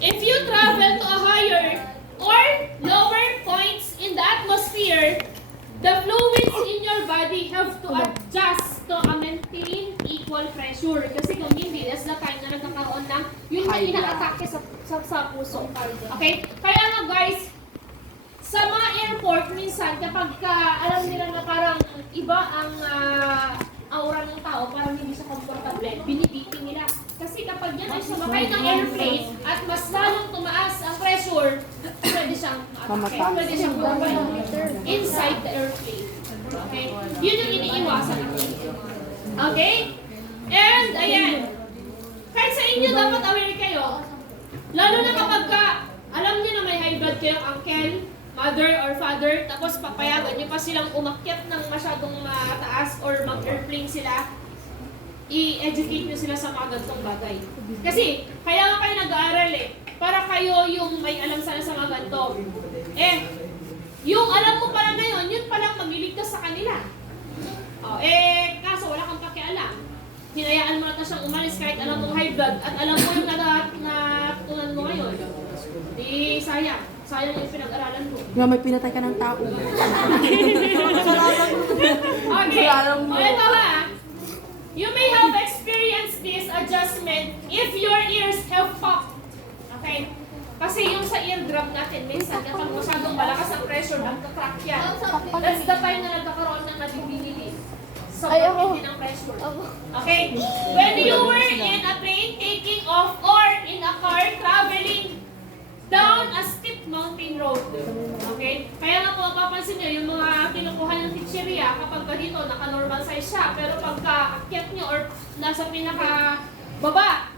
If you travel to a higher or lower points in the atmosphere, the fluids in your body have to adjust to maintain equal pressure. Kasi kung hindi, that's the time na nagkakaroon ng yung ina-atake sa puso. Okay? Kaya nga guys, sa mga airport, minsan kapag alam nila na parang iba ang aura ng tao, parang hindi siya komportable, binibiting nila. Kasi kapag yan ay sumakay ng airplane at mas lalong tumaas ang pressure, pwede siyang atake, pwede siyang bumay inside the airplane. Okay? Yun yung iniiwasan natin. Okay? And, ayan. Kahit sa inyo, dapat aware kayo. Lalo na kapag alam niyo na may high blood kayong uncle, mother or father, tapos papayagan niyo pa silang umakyat ng masyadong mataas or mag-airplane sila, i-educate niyo sila sa mga ganitong bagay. Kasi, kaya nga kayo nag-aaral para kayo yung may alam sana sa mga ganito. Yung alam mo pala ngayon, yun palang magliligtas sa kanila. Kaso wala kang pakialam. Hinayaan mo na siyang umalis kahit alam mong high blood at alam mo yung natutunan mo ngayon. Di sayang. Sayang yung pinag-aralan mo. May pinatay ka ng tao. Okay. Ito ha. You may have experienced this adjustment if your ears have popped. Okay? Kasi yung sa eardrum natin, minsan kapag masyadong malakas ang pressure, nagka-crack yan. That's the time na nagkakaroon ng nabibinili. Sobrang hindi ng pressure. Okay? When you were in a plane taking off or in a car traveling down a steep mountain road. Okay? Kaya nga po, mapapansin nyo, yung mga kinukuha ng teacheria, kapag ba dito, naka-normal size siya, pero pagka akyat nyo or nasa pinaka-baba,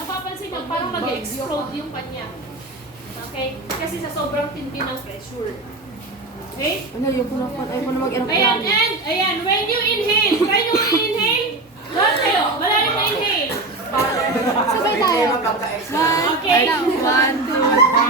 napapansin nyo, parang mag-explode yung kanya. Okay? Kasi sa sobrang tindi ng pressure. Okay? Ayaw ko na mag-aeroplano. Ayan, when you inhale, try nyo i-inhale. Lahat kayo, malalim na inhale. Sabay tayo. Okay. 1, 2,